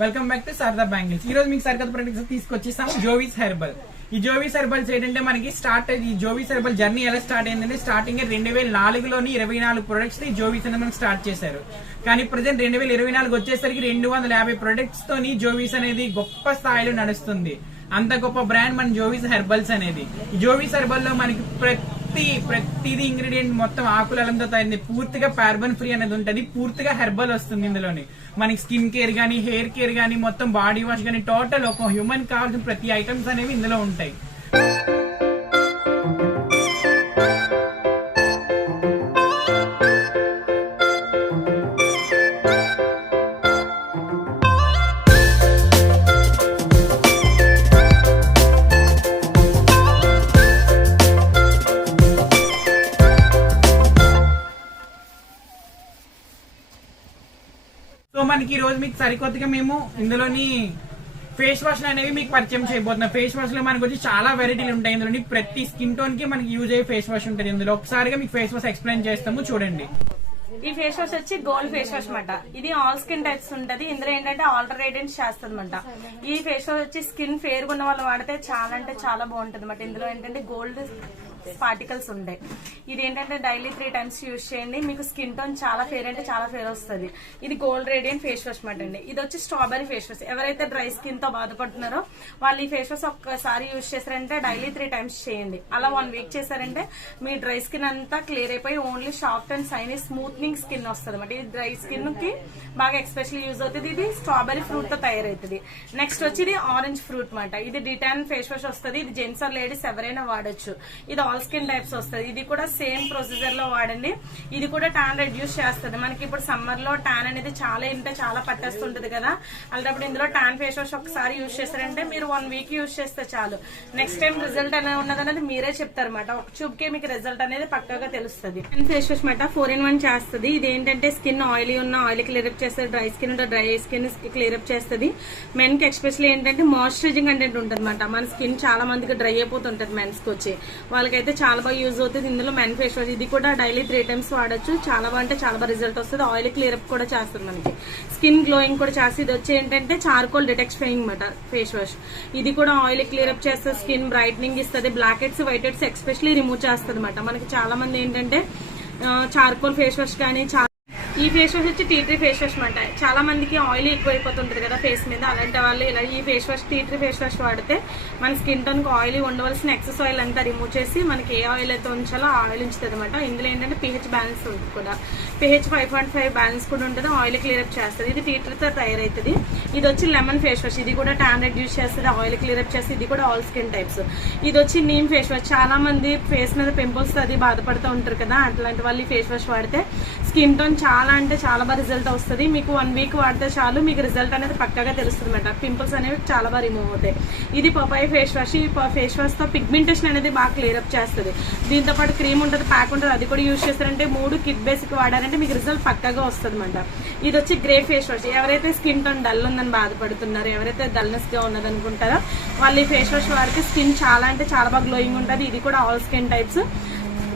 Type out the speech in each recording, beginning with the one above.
Welcome back to Sharada bangles. ఈ రోజు మీకు సరికొత్త ప్రొడక్ట్స్ తీసుకొచ్చేసాం. జోవీస్ హెర్బల్. ఈ జోవీస్ హెర్బల్స్ ఏంటంటే మనకి ఈ జోవీస్ హెర్బల్ జర్నీ ఎలా స్టార్ట్ అయిందంటే స్టార్టింగ్ 2004లోని 24 ప్రొడక్ట్స్ ని జోవీస్ అనేది మనకి స్టార్ట్ చేశారు. కానీ ప్రజెంట్ 2024 వచ్చేసరికి 250 ప్రొడక్ట్స్ తోని జోవీస్ అనేది గొప్ప స్థాయిలో నడుస్తుంది. అంత గొప్ప బ్రాండ్ మన జోవీస్ హెర్బల్స్ అనేది. ఈ జోవీస్ హెర్బల్ లో మనకి ప్రతిది ఇంగ్రీడియంట్ మొత్తం ఆకులతో తయారైంది. పూర్తిగా పార్బన్ ఫ్రీ అనేది ఉంటుంది. పూర్తిగా హెర్బల్ వస్తుంది ఇందులోని. మనకి స్కిన్ కేర్ గానీ, హెయిర్ కేర్ గానీ, మొత్తం బాడీ వాష్ గానీ, టోటల్ ఒక హ్యూమన్ కావాల్సిన ప్రతి ఐటమ్స్ అనేవి ఇందులో ఉంటాయి. సో మనకి ఈ రోజు మీకు సరికొత్తగా మేము ఇందులోని ఫేస్ వాష్ అనేవి మీకు పరిచయం చేయబోతున్నాం. ఫేస్ వాష్ లో మనకు వచ్చి చాలా వెరైటీలు ఉంటాయి. ఇందులోని ప్రతి స్కిన్ టోన్ కి మనకి యూజ్ అయ్యే ఫేస్ వాష్ ఉంటుంది. ఇందులో ఒకసారిగా మీకు ఫేస్ వాష్ ఎక్స్ప్లెయిన్ చేస్తాము, చూడండి. ఈ ఫేస్ వాష్ వచ్చి గోల్డ్ ఫేస్ వాష్ అనమాట. ఇది ఆల్ స్కిన్ టైప్స్ ఉంటది. ఇందులో ఏంటంటే ఆల్టర్నేటివ్స్ చేస్తుంది అనమాట. ఈ ఫేస్ వాష్ వచ్చి స్కిన్ ఫేర్ ఉన్న వాళ్ళు వాడితే చాలా అంటే చాలా బాగుంటది అనమాట. ఇందులో ఏంటంటే గోల్డ్ పార్టికల్స్ ఉంటాయి. ఇది ఏంటంటే డైలీ 3 times యూజ్ చేయండి. మీకు స్కిన్ టోన్ చాలా ఫేర్ అంటే చాలా ఫేర్ వస్తుంది. ఇది గోల్డ్ రేడియంట్ ఫేస్ వాష్ మాట అండి. ఇది వచ్చి స్ట్రాబెరీ ఫేస్ వాష్. ఎవరైతే డ్రై స్కిన్ తో బాధపడుతున్నారో వాళ్ళు ఈ ఫేస్ వాష్ ఒక్కసారి యూజ్ చేశారంటే డైలీ 3 times చేయండి. అలా 1 week చేశారంటే మీ డ్రై స్కిన్ అంతా క్లియర్ అయిపోయి only soft and Saini smoothening skin వస్తుంది అనమాట. ఇది డ్రై స్కిన్ కి బాగా ఎస్పెషల్లీ యూజ్ అవుతుంది. ఇది స్ట్రాబెరీ ఫ్రూట్ తో తయారైతుంది. నెక్స్ట్ వచ్చి ఇది ఆరెంజ్ ఫ్రూట్ మాట. ఇది డిటాన్ ఫేస్ వాష్ వస్తుంది. ఇది జెంట్స్ ఆర్ లేడీస్ ఎవరైనా వాడచ్చు. ఇది ఆల్ స్కిన్ టైప్స్ వస్తుంది. ఇది కూడా సేమ్ ప్రొసీజర్ లో వాడండి. ఇది కూడా టాన్ రెడ్యూస్ చేస్తుంది. మనకి ఇప్పుడు సమ్మర్ లో టాన్ అనేది చాలా పట్టేస్తుంటది కదా, అలాంటప్పుడు ఇందులో టాన్ ఫేస్ వాష్ ఒకసారి యూజ్ చేస్తారంటే మీరు 1 week యూజ్ చేస్తే చాలు. నెక్స్ట్ టైం రిజల్ట్ అనేది ఉన్నదనేది మీరే చెప్తారన్నమాట. ఒక చూపుకే మీకు రిజల్ట్ అనేది పక్కాగా తెలుస్తుంది. ఫేస్ వాష్ మాట 4-in-1 చేస్తుంది. ఇది ఏంటంటే స్కిన్ ఆయిలీ ఉన్న ఆయిల్ క్లియర్ అప్ చేస్తుంది. డ్రై స్కిన్ ఉంటే డ్రై స్కిన్ క్లియర్ అప్ చేస్తుంది. మెన్ కి ఎస్పెషల్లీ ఏంటంటే మాయిశ్చరైజింగ్ కంటెంట్ ఉంటుంది అనమాట. మన స్కిన్ చాలా మందికి డ్రై అయిపోతుంటది మెన్స్ కి వచ్చి. వాళ్ళకైతే చాలా బాగా యూజ్ అవుతుంది. ఇందులో మెన్ ఫేస్ వాష్. ఇది కూడా డైలీ 3 times వాడచ్చు. చాలా బాగా రిజల్ట్ వస్తుంది. ఆయిల్ క్లియర్ అప్ కూడా చేస్తుంది. మనకి స్కిన్ గ్లోయింగ్ కూడా చేస్తుంది. ఇది వచ్చి ఏంటంటే చార్కోల్ డిటాక్సిఫైయింగ్ మాట ఫేస్ వాష్. ఇది కూడా ఆయిల్ క్లియర్ అప్ చేస్తుంది. స్కిన్ బ్రైట్నింగ్ ఇస్తుంది. Blackheads whiteheads especially remove చేస్తుంది అనమాట. మనకి చాలా మంది ఏంటంటే చార్కోల్ ఫేస్ వాష్ కానీ ఈ ఫేస్ వాష్ వచ్చి టీ ట్రీ ఫేస్ వాష్ మాట. చాలా మందికి ఆయిల్ ఎక్కువైపోతుంటది కదా ఫేస్ మీద. అలాంటి వాళ్ళు ఇలా ఈ face wash tea tree face wash వాడితే మన స్కిన్ టోన్ కి ఆయిల్ ఉండవలసిన ఎక్సెస్ ఆయిల్ అంతా రిమూవ్ చేసి మనకి ఏ ఆయిల్ అయితే ఉంచాలో ఆ ఆయిల్ ఉంచుతుంది అనమాట. ఇందులో ఏంటంటే pH బ్యాలెన్స్ ఉంటుంది కూడా. pH 5.5 బ్యాలెన్స్ కూడా ఉంటుంది. ఆయిల్ క్లియర్ అప్ చేస్తుంది. ఇది టీ ట్రీతో తయారైతుంది. ఇది వచ్చి లెమన్ ఫేస్ వాష్. ఇది కూడా టాన్ రెడ్యూస్ చేస్తుంది. ఆయిల్ క్లియర్ అప్ చేస్తుంది. ఇది కూడా ఆల్ స్కిన్ టైప్స్. ఇది వచ్చి నీమ్ ఫేస్ వాష్. చాలా మంది ఫేస్ మీద పింపుల్స్ అది బాధపడుతూ ఉంటారు కదా, అట్లాంటి వాళ్ళు ఈ ఫేస్ వాష్ వాడితే స్కిన్ టోన్ చాలా బాగా రిజల్ట్ వస్తుంది. మీకు 1 week వాడితే చాలు మీకు రిజల్ట్ అనేది పక్కాగా తెలుస్తుంది అనమాట. పింపుల్స్ అనేవి చాలా బాగా రిమూవ్ అవుతాయి. ఇది పపాయ ఫేస్ వాష్. ఈ ఫేస్ వాష్ తో పిగ్మెంటేషన్ అనేది బాగా క్లియర్ అప్ చేస్తుంది. దీంతో పాటు క్రీమ్ ఉంటుంది, ప్యాక్ ఉంటుంది. అది కూడా యూజ్ చేస్తారంటే 3 కిట్ బేసిక్ వాడారంటే మీకు రిజల్ట్ పక్కాగా వస్తుంది అనమాట. ఇది వచ్చి గ్రే ఫేస్ వాష్. ఎవరైతే స్కిన్ టోన్ డల్ ఉందని బాధపడుతున్నారో, ఎవరైతే డల్నెస్ గా ఉన్నదనుకుంటారో వాళ్ళు ఈ ఫేస్ వాష్ వాడితే స్కిన్ చాలా బాగా గ్లోయింగ్ ఉంటుంది. ఇది కూడా all skin types.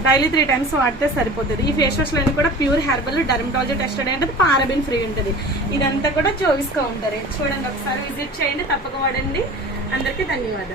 Daily 3 times వాడితే సరిపోతుంది. ఈ ఫేస్ వాష్ లో కూడా ప్యూర్ హెర్బల్ డర్మటాలజీ టెస్టెడ్ అంటే పారాబెన్ ఫ్రీ ఉంటుంది. ఇదంతా కూడా జోవిస్ కౌంటర్. చూడండి, ఒకసారి విజిట్ చేయండి, తప్పక వాడండి. అందరికీ ధన్యవాదాలు.